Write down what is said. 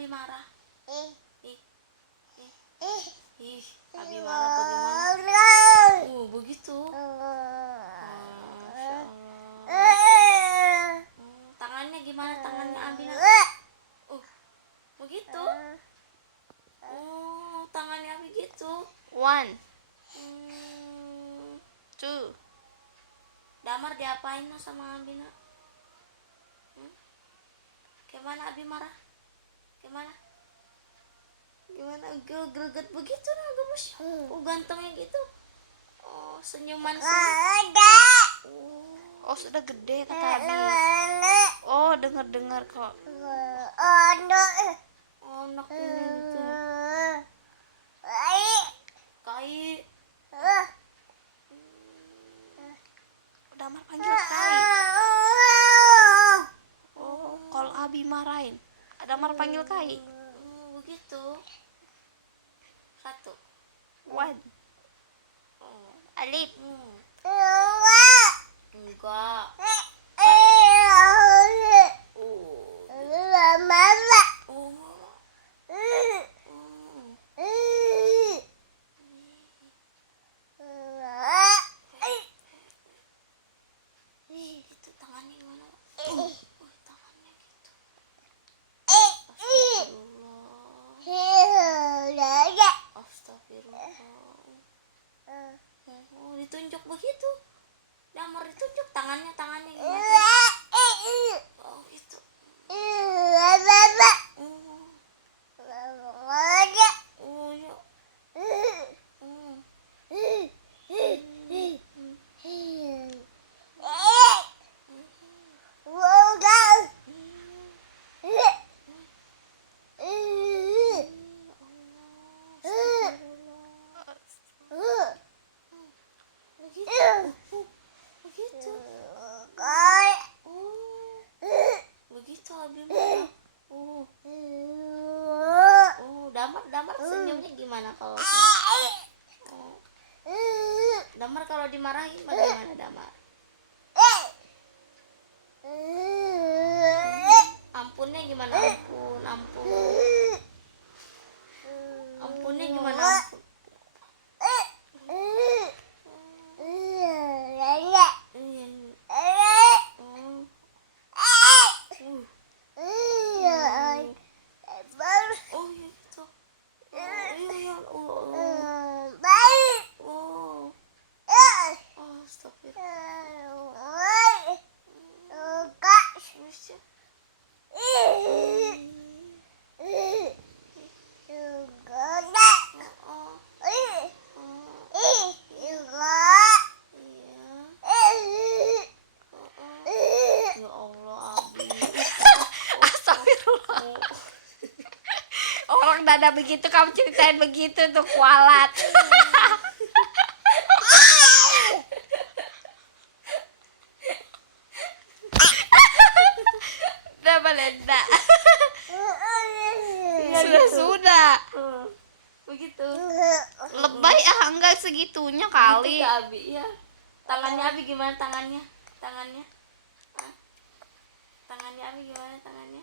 Abi marah? Ih, Abi marah bagaimana? Begitu. Masya Allah. Tangannya gimana tangannya Abi? Begitu. Tangannya Abi gitu. 1 2. Damar diapain no sama Abi nak? Gimana Abi marah? Gimana greget begitu nah gemes. Gantengnya gitu. Senyuman Oh sudah gede kata Abi. Oh dengar kok. Anak ini gitu. Kai. Damar panggil Kai. Oh kalau Abi marahin Damar panggil Kai. Begitu. 1 1 Alif. Enggak. Itu tangannya gimana? Tangannya gitu. Astagfirullah. Ditunjuk begitu. Damar ditunjuk tangannya gimana? Oh gitu. Begitu Abi marah. Damar senyumnya gimana kalau Damar kalau dimarahin bagaimana Damar? Ampunnya gimana? Ampunnya gimana? Orang dada begitu kamu ceritain begitu tuh kualat. Udah Belenda. Sudah. Begitu. Lebay enggak segitunya kali. Gitu ke Abi ya. Tangannya Abi gimana tangannya? Tangannya Abi gimana tangannya?